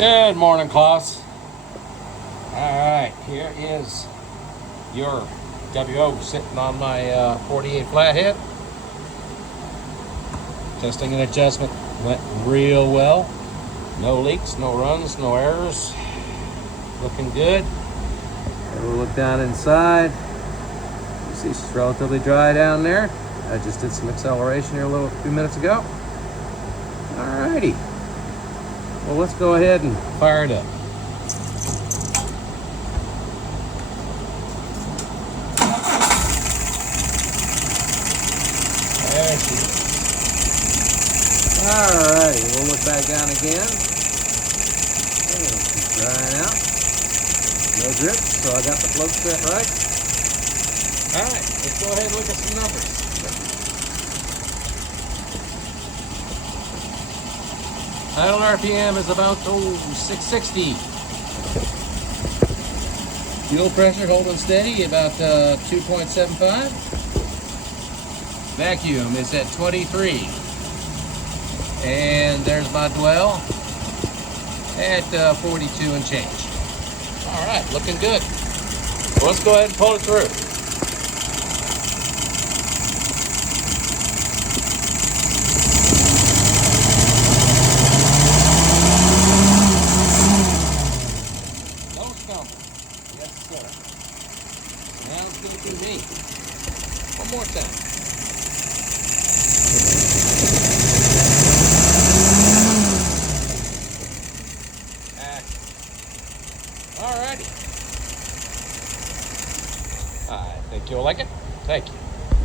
Good morning, Klaus. Alright, here is your WO sitting on my 48 flathead. Testing and adjustment went real well. No leaks, no runs, no errors. Looking good. We'll look down inside. You see she's relatively dry down there. I just did some acceleration here a few minutes ago. Alrighty. Well, let's go ahead and fire it up. There she is. Alrighty, we'll look back down again. And she's drying out. No drips, so I got the float set right. Alright, let's go ahead and look at some numbers. Idle RPM is about 660. Fuel pressure holding steady, about 2.75. Vacuum is at 23. And there's my dwell at 42 and change. All right, looking good. Well, let's go ahead and pull it through. Yes, sir. Sounds good to me. One more time. Alrighty. I think you'll like it.